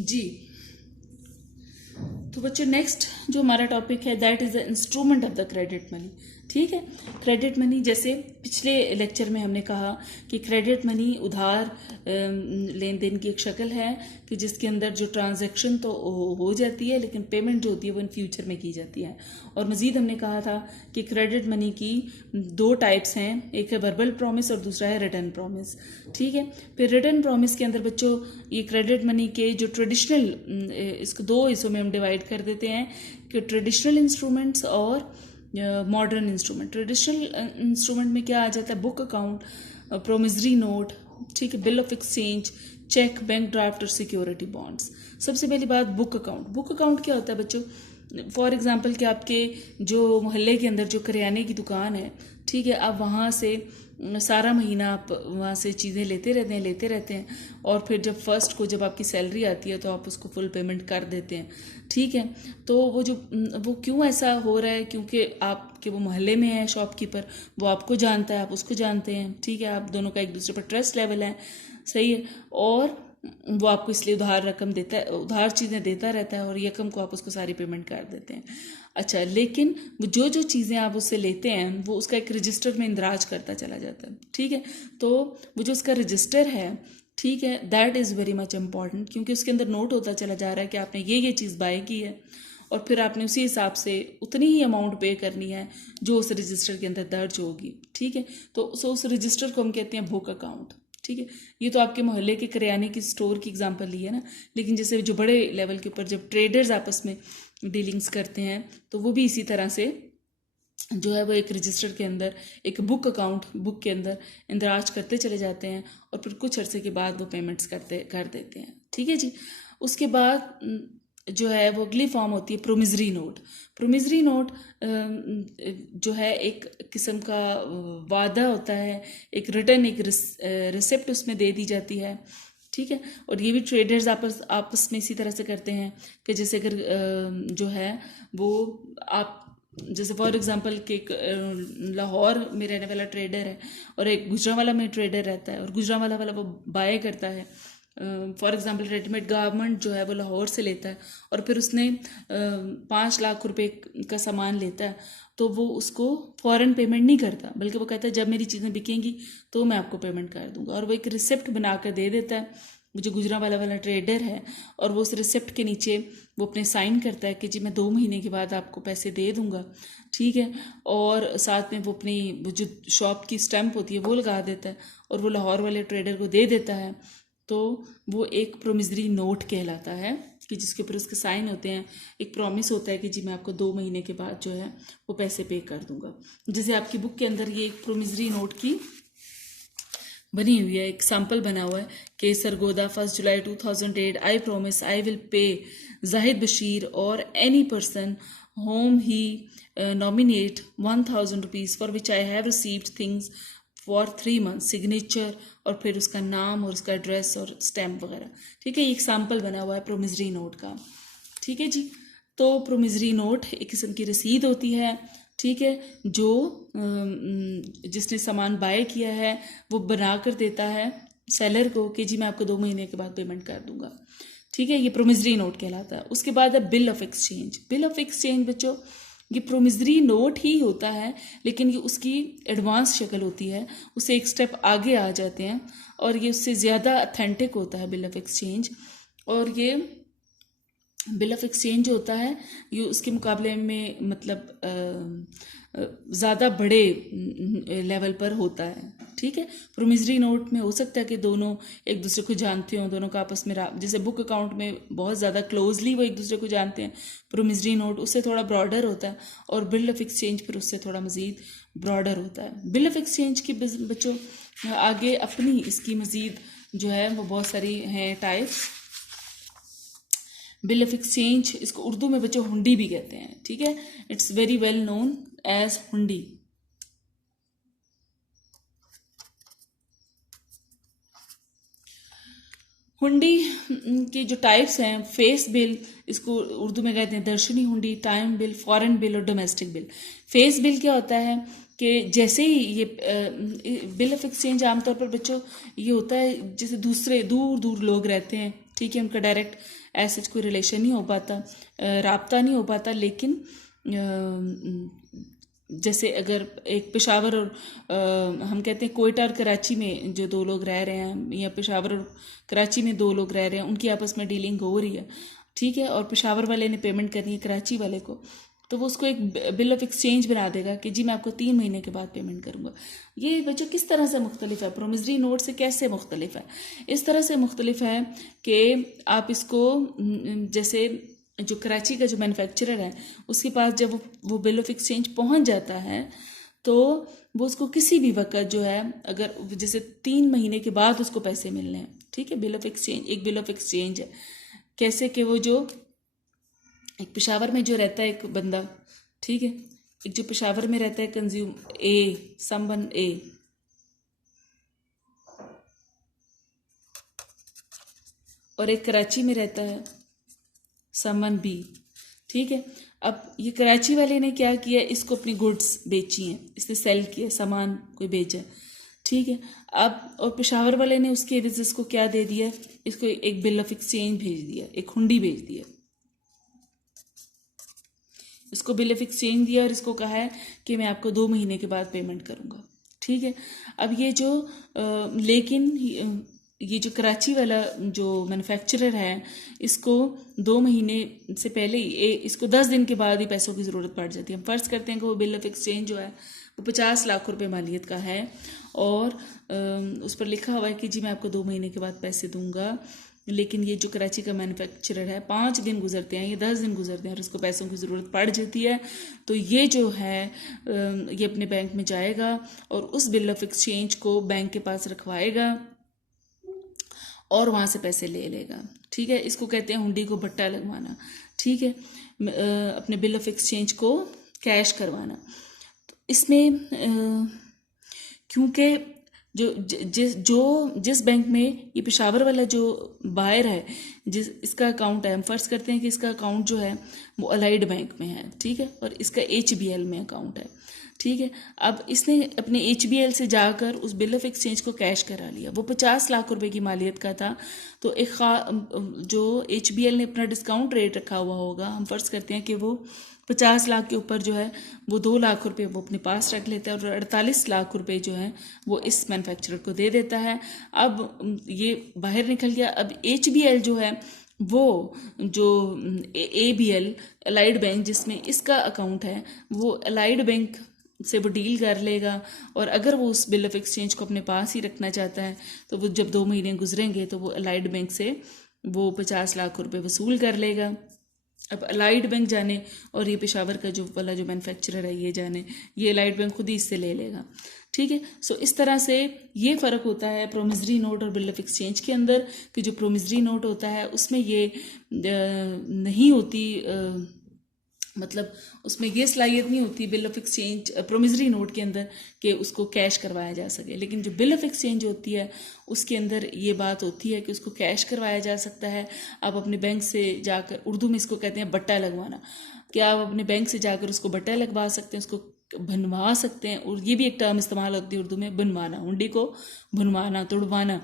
जी। तो बच्चों नेक्स्ट जो हमारा टॉपिक है that is the instrument of the credit money. ठीक है, क्रेडिट मनी जैसे पिछले लेक्चर में हमने कहा कि क्रेडिट मनी उधार लेन देन की एक शक्ल है कि जिसके अंदर जो ट्रांजैक्शन तो हो जाती है लेकिन पेमेंट जो होती है वो इन फ्यूचर में की जाती है। और मज़ीद हमने कहा था कि क्रेडिट मनी की दो टाइप्स हैं, एक है वर्बल प्रॉमिस और दूसरा है रिटर्न प्रॉमिस। ठीक है, फिर रिटर्न प्रॉमिस के अंदर बच्चों ये क्रेडिट मनी के जो ट्रेडिशनल, इसको दो हिस्सों में हम डिवाइड कर देते हैं कि ट्रेडिशनल इंस्ट्रूमेंट्स और मॉडर्न इंस्ट्रूमेंट। ट्रेडिशनल इंस्ट्रूमेंट में क्या आ जाता है, बुक अकाउंट, प्रोमिसरी नोट, ठीक है, bill of exchange, cheque, bank draft और सिक्योरिटी बॉन्ड्स। सबसे पहली बात बुक अकाउंट। बुक अकाउंट क्या होता है बच्चों, फॉर एग्जांपल कि आपके जो मोहल्ले के अंदर जो करियाने की दुकान है, ठीक है, आप वहाँ से सारा महीना आप वहाँ से चीज़ें लेते रहते हैं और फिर जब फर्स्ट को जब आपकी सैलरी आती है तो आप उसको फुल पेमेंट कर देते हैं। ठीक है, तो वो क्यों ऐसा हो रहा है, क्योंकि आपके वो मोहल्ले में है शॉपकीपर, वो आपको जानता है, आप उसको जानते हैं। ठीक है, आप दोनों का एक दूसरे पर ट्रस्ट लेवल है, सही है, और वो आपको इसलिए उधार रकम देता है, उधार चीज़ें देता रहता है और यकम को आप उसको सारी पेमेंट कर देते हैं। अच्छा, लेकिन जो जो चीज़ें आप उससे लेते हैं वो उसका एक रजिस्टर में इंदराज करता चला जाता है। ठीक है, तो वो जो उसका रजिस्टर है, ठीक है, that is very much important, क्योंकि उसके अंदर नोट होता चला जा रहा है कि आपने ये चीज़ बाय की है और फिर आपने उसी हिसाब से उतनी ही अमाउंट पे करनी है जो उस रजिस्टर के अंदर दर्ज होगी। ठीक है, तो उस रजिस्टर को हम कहते हैं बुक अकाउंट। ठीक है, ये तो आपके मोहल्ले के करियाने की स्टोर की एग्जांपल ली है ना, लेकिन जैसे जो बड़े लेवल के ऊपर जब ट्रेडर्स आपस में डीलिंग्स करते हैं तो वो भी इसी तरह से जो है वो एक रजिस्टर के अंदर एक बुक अकाउंट बुक के अंदर इंदराज करते चले जाते हैं और फिर कुछ अरसे के बाद वो पेमेंट्स कर देते हैं। ठीक है जी, उसके बाद जो है वो अगली फॉर्म होती है प्रोमिसरी नोट। प्रोमिसरी नोट जो है एक किस्म का वादा होता है, एक रिटर्न, एक रिसिप्ट उसमें दे दी जाती है। ठीक है, और ये भी ट्रेडर्स आपस में इसी तरह से करते हैं कि जैसे अगर जो है वो आप जैसे फॉर एग्जांपल कि एक लाहौर में रहने वाला ट्रेडर है और एक गुजरांवाला में ट्रेडर रहता है और गुजरांवाला वाला वो बाय करता है। फॉर एग्जांपल रेडीमेड गारमेंट जो है वो लाहौर से लेता है और फिर उसने 5 लाख रुपए का सामान लेता है, तो वो उसको फ़ौरन पेमेंट नहीं करता, बल्कि वो कहता है जब मेरी चीज़ें बिकेंगी तो मैं आपको पेमेंट कर दूंगा, और वो एक रिसिप्ट बना कर दे देता है जो गुजरांवाला वाला ट्रेडर है, और वो उस रिसिप्ट के नीचे वो अपने साइन करता है कि जी मैं 2 महीने के बाद आपको पैसे दे दूंगा। ठीक है, और साथ में वो अपनी वो जो शॉप की स्टैंप होती है वो लगा देता है और वो लाहौर वाले ट्रेडर को दे देता है। तो वो एक प्रोमिसरी नोट कहलाता है कि जिसके ऊपर उसके साइन होते हैं, एक प्रॉमिस होता है कि जी मैं आपको 2 महीने के बाद जो है वो पैसे पे कर दूंगा। जैसे आपकी बुक के अंदर ये एक प्रोमिसरी नोट की बनी हुई है, एक सैंपल बना हुआ है कि Sargodha 1 July 2008 I promise I will pay Zahid Bashir और any person whom he nominate 1000 rupees for which I have received things for 3 month, signature और फिर उसका नाम और उसका एड्रेस और स्टैम्प वगैरह। ठीक है, एक सैंपल बना हुआ है प्रोमिसरी नोट का। ठीक है जी, तो प्रोमिसरी नोट एक किस्म की रसीद होती है, ठीक है, जो जिसने सामान बाय किया है वो बना कर देता है सेलर को कि जी मैं आपको 2 महीने के बाद पेमेंट कर दूंगा। ठीक है, ये प्रोमिसरी नोट कहलाता है। उसके बाद है bill of exchange. Bill of exchange बच्चों ये प्रोमिसरी नोट ही होता है, लेकिन ये उसकी एडवांस शक्ल होती है, उससे एक स्टेप आगे आ जाते हैं और ये उससे ज़्यादा अथेंटिक होता है बिल ऑफ एक्सचेंज। और ये बिल ऑफ एक्सचेंज जो होता है ये उसके मुकाबले में मतलब ज़्यादा बड़े लेवल पर होता है। ठीक है, प्रोमिसरी नोट में हो सकता है कि दोनों एक दूसरे को जानते हों, दोनों का आपस में जैसे बुक अकाउंट में बहुत ज़्यादा क्लोजली वो एक दूसरे को जानते हैं, प्रोमिसरी नोट उससे थोड़ा ब्रॉडर होता है और बिल ऑफ एक्सचेंज फिर उससे थोड़ा मज़ीद ब्रॉडर होता है। बिल ऑफ एक्सचेंज की बच्चों आगे अपनी इसकी मज़ीद जो है वो बहुत सारी हैं टाइप्स। बिल ऑफ एक्सचेंज, इसको उर्दू में बच्चों हुंडी भी कहते हैं। ठीक है, it's very well known as hundi. Hundi की जो टाइप्स हैं, फेस बिल, इसको उर्दू में कहते हैं दर्शनी हुंडी, टाइम बिल, फॉरेन बिल और डोमेस्टिक बिल। फेस बिल क्या होता है कि जैसे ही ये बिल ऑफ एक्सचेंज आमतौर पर बच्चों ये होता है जैसे दूसरे दूर दूर लोग रहते हैं, ठीक है, उनका डायरेक्ट ऐसे कोई रिलेशन नहीं हो पाता, राब्ता नहीं हो पाता, लेकिन जैसे अगर एक पेशावर और हम कहते हैं कोयटा और कराची में जो दो लोग रह रहे हैं, या पेशावर और कराची में दो लोग रह रहे हैं, उनकी आपस में डीलिंग हो रही है, ठीक है, और पेशावर वाले ने पेमेंट करनी है कराची वाले को, तो वो उसको एक बिल ऑफ एक्सचेंज बना देगा कि जी मैं आपको 3 महीने के बाद पेमेंट करूँगा। ये बच्चों किस तरह से मुख्तलिफ है, प्रोमिसरी नोट से कैसे मुख्तलिफ है? इस तरह से मुख्तलिफ है कि आप इसको जैसे जो कराची का जो मैन्युफैक्चरर है उसके पास जब वो बिल ऑफ एक्सचेंज पहुंच जाता है तो वो उसको किसी भी वक्त जो है, अगर जैसे 3 महीने के बाद उसको पैसे मिलने हैं, ठीक है, बिल ऑफ एक्सचेंज एक बिल ऑफ एक्सचेंज है। कैसे कि वो जो एक पेशावर में जो रहता है एक बंदा, ठीक है, एक जो पेशावर में रहता है कंज्यूम ए, समवन ए, और एक कराची में रहता है समवन बी, ठीक है। अब ये कराची वाले ने क्या किया, इसको अपनी गुड्स बेची हैं, इसने सेल किया, सामान कोई बेचा, ठीक है। अब और पेशावर वाले ने उसके एवज इसको क्या दे दिया, इसको एक बिल ऑफ एक्सचेंज भेज दिया, एक हुंडी भेज दिया, इसको बिल ऑफ एक्सचेंज दिया और इसको कहा है कि मैं आपको 2 महीने के बाद पेमेंट करूँगा, ठीक है। अब ये जो लेकिन ये जो कराची वाला जो मैन्युफैक्चरर है इसको 2 महीने से पहले ही इसको 10 दिन के बाद ही पैसों की ज़रूरत पड़ जाती है। हम फ़र्ज़ करते हैं कि वो बिल ऑफ एक्सचेंज जो है वो 50 लाख रुपए मालियत का है और उस पर लिखा हुआ है कि जी मैं आपको 2 महीने के बाद पैसे दूंगा, लेकिन ये जो कराची का मैन्युफैक्चरर है 5 दिन गुजरते हैं, ये 10 दिन गुजरते हैं और इसको पैसों की ज़रूरत पड़ जाती है, तो ये जो है ये अपने बैंक में जाएगा और उस बिल ऑफ एक्सचेंज को बैंक के पास रखवाएगा और वहाँ से पैसे ले लेगा, ठीक है। इसको कहते हैं हुंडी को भट्टा लगवाना, ठीक है, अपने बिल ऑफ एक्सचेंज को कैश करवाना। तो इसमें क्योंकि जिस बैंक में ये पेशावर वाला जो बायर है, इसका अकाउंट है, हम फर्ज करते हैं कि इसका अकाउंट जो है वो अलाइड बैंक में है, ठीक है, और इसका HBL में अकाउंट है, ठीक है। अब इसने अपने HBL से जाकर उस बिल ऑफ एक्सचेंज को कैश करा लिया, वो 50 लाख रुपए की मालियत का था, तो जो HBL ने अपना डिस्काउंट रेट रखा हुआ होगा, हम फर्ज करते हैं कि वो 50 लाख के ऊपर जो है वो 2 लाख रुपए वो अपने पास रख लेता है और 48 लाख रुपए जो है वो इस मैन्युफैक्चरर को दे देता है। अब ये बाहर निकल गया। अब HBL जो है वो जो ABL अलाइड बैंक जिसमें इसका अकाउंट है वो अलाइड बैंक से वो डील कर लेगा और अगर वो उस बिल ऑफ एक्सचेंज को अपने पास ही रखना चाहता है तो वो जब 2 महीने गुजरेंगे तो वो अलाइड बैंक से वो 50 लाख रुपए वसूल कर लेगा। अब अलाइड बैंक जाने और ये पेशावर का जो वाला जो मैन्युफैक्चरर है ये जाने, ये अलाइड बैंक खुद ही इससे ले लेगा, ठीक है। सो इस तरह से ये फ़र्क होता है प्रोमिसरी नोट और बिल ऑफ एक्सचेंज के अंदर कि जो प्रोमिसरी नोट होता है उसमें ये नहीं होती, मतलब उसमें ये सलाहियत नहीं होती bill of exchange promissory note के अंदर कि उसको कैश करवाया जा सके, लेकिन जो बिल ऑफ एक्सचेंज होती है उसके अंदर ये बात होती है कि उसको कैश करवाया जा सकता है। आप अपने बैंक से जाकर, उर्दू में इसको कहते हैं बट्टा लगवाना, कि आप अपने बैंक से जाकर उसको बट्टा लगवा सकते हैं, उसको बनवा सकते हैं, और ये भी एक टर्म इस्तेमाल होती है उर्दू में, बनवाना, हुंडी को बनवाना, तुड़वाना,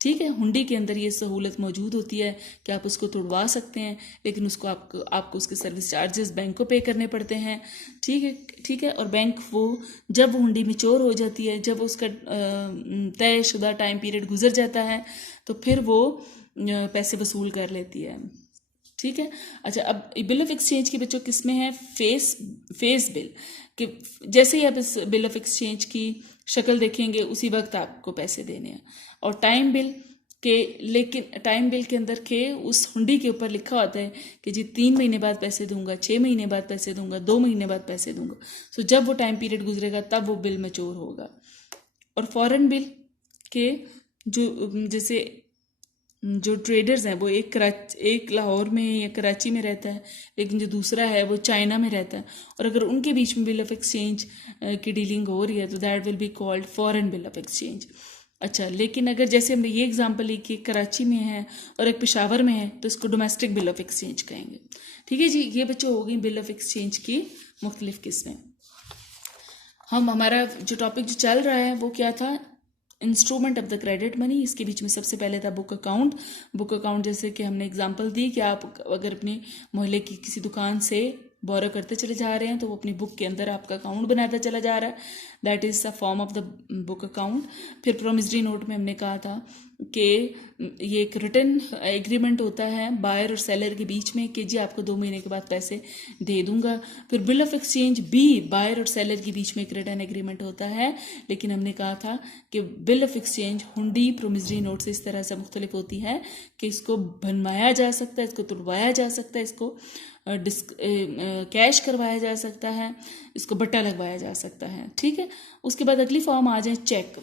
ठीक है। हुंडी के अंदर ये सहूलत मौजूद होती है कि आप उसको तुड़वा सकते हैं, लेकिन उसको आपको उसके सर्विस चार्जेस बैंक को पे करने पड़ते हैं, ठीक है। और बैंक वो जब वो हुंडी मैच्योर हो जाती है, जब उसका तयशुदा टाइम पीरियड गुजर जाता है तो फिर वो पैसे वसूल कर लेती है, ठीक है। अच्छा, अब बिल ऑफ एक्सचेंज के बच्चों किसमें है, फेस बिल, कि जैसे ही आप इस बिल ऑफ एक्सचेंज की शक्ल देखेंगे उसी वक्त आपको पैसे देने हैं। और टाइम बिल के, लेकिन टाइम बिल के अंदर के उस हुंडी के ऊपर लिखा होता है कि जी 3 महीने बाद पैसे दूंगा, 6 महीने बाद पैसे दूंगा, 2 महीने बाद पैसे दूंगा। सो जब वो टाइम पीरियड गुजरेगा तब वो बिल मैच्योर होगा। और फॉरेन बिल के जो जैसे जो ट्रेडर्स हैं वो एक लाहौर में या कराची में रहता है, लेकिन जो दूसरा है वो चाइना में रहता है, और अगर उनके बीच में बिल ऑफ एक्सचेंज की डीलिंग हो रही है तो that will be called foreign bill of exchange. अच्छा, लेकिन अगर जैसे हमने ये एग्जांपल ली कि कराची में है और एक पेशावर में है तो इसको डोमेस्टिक बिल ऑफ एक्सचेंज कहेंगे, ठीक है जी। ये बच्चों हो गई बिल ऑफ एक्सचेंज की मुख्तलिफ किस्में। हमारा जो टॉपिक जो चल रहा है वो क्या था, instrument of the credit money. इसके बीच में सबसे पहले था बुक अकाउंट। बुक अकाउंट जैसे कि हमने एग्जांपल दी कि आप अगर अपने मोहल्ले की किसी दुकान से बोरो करते चले जा रहे हैं तो वो अपनी बुक के अंदर आपका अकाउंट बनाता चला जा रहा है, that is a form of the book account. फिर प्रोमिसरी नोट में हमने कहा था कि ये एक रिटर्न एग्रीमेंट होता है बायर और सेलर के बीच में कि जी आपको 2 महीने के बाद पैसे दे दूंगा। फिर बिल ऑफ एक्सचेंज भी बायर और सेलर के बीच में एक रिटर्न एग्रीमेंट होता है, लेकिन हमने कहा था कि बिल ऑफ एक्सचेंज हुंडी प्रोमिसरी नोट से इस तरह से मुख्तलिफ होती है कि इसको बनवाया जा सकता है, इसको तुड़वाया जा सकता है, इसको कैश करवाया जा सकता है, इसको बट्टा लगवाया जा सकता है। ठीक है, उसके बाद अगली फॉर्म आ जाए चेक।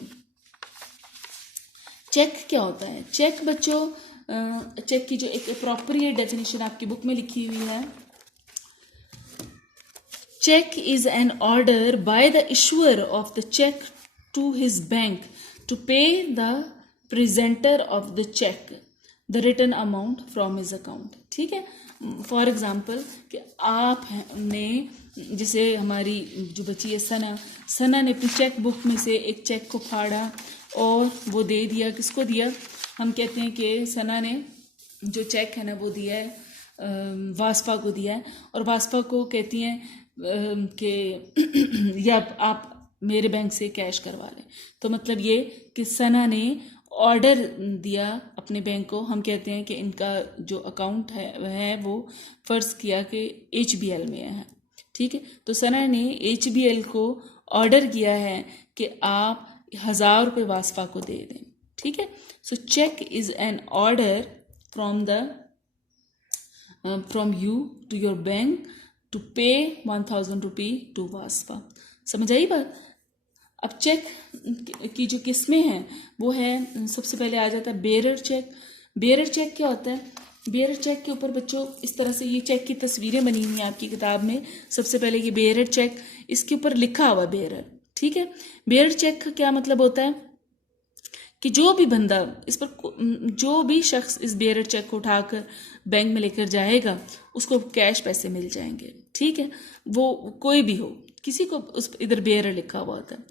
चेक क्या होता है? चेक बच्चों, चेक की जो एक अप्रोप्रिएट डेफिनेशन आपकी बुक में लिखी हुई है, cheque is an order by the issuer of the cheque to his bank to pay the presenter of the cheque the return amount from his account. ठीक है, फॉर एग्जाम्पल कि आप ने, जैसे हमारी जो बच्ची है सना ने अपनी चेक बुक में से एक चेक को फाड़ा और वो दे दिया। किसको दिया? हम कहते हैं कि सना ने जो चेक है ना वो दिया है वास्पा को दिया है, और वास्पा को कहती हैं कि या आप मेरे बैंक से कैश करवा लें। तो मतलब ये कि सना ने ऑर्डर दिया अपने बैंक को। हम कहते हैं कि इनका जो अकाउंट है वो फ़र्ज़ किया कि HBL में है। ठीक है, तो सना ने HBL को ऑर्डर किया है कि आप 1000 रुपये वास्पा को दे दें। ठीक है, so cheque is an order from you to your bank to pay 1000 rupee to वास्पा। समझ आई बात? अब चेक की जो किस्में हैं वो है, सबसे पहले आ जाता है बेरर चेक। बेरर चेक क्या होता है? बेरर चेक के ऊपर बच्चों इस तरह से ये चेक की तस्वीरें बनी हुई हैं आपकी किताब में। सबसे पहले ये बेरर चेक, इसके ऊपर लिखा हुआ बेरर। ठीक है, बेरर चेक का क्या मतलब होता है कि जो भी बंदा इस पर, जो भी शख्स इस बेरर चेक को उठाकर बैंक में लेकर जाएगा उसको कैश पैसे मिल जाएंगे। ठीक है, वो कोई भी हो, किसी को उस इधर बेरर लिखा हुआ होता है।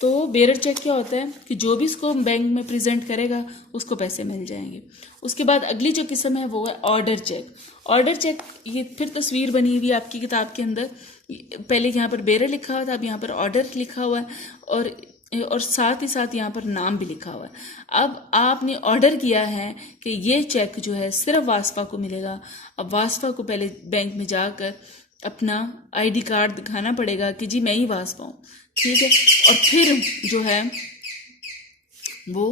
तो बेरर चेक क्या होता है कि जो भी इसको बैंक में प्रेजेंट करेगा उसको पैसे मिल जाएंगे। उसके बाद अगली जो किस्म है वो है ऑर्डर चेक। ऑर्डर चेक, ये फिर तस्वीर बनी हुई है आपकी किताब के अंदर। पहले यहाँ पर बेरर लिखा हुआ था, अब यहाँ पर ऑर्डर लिखा हुआ है और साथ ही साथ यहाँ पर नाम भी लिखा हुआ है। अब आपने ऑर्डर किया है कि ये चेक जो है सिर्फ वास्पा को मिलेगा। अब वास्पा को पहले बैंक में जाकर अपना ID कार्ड दिखाना पड़ेगा कि जी मैं ही वास्पा हूँ। ठीक है, और फिर जो है वो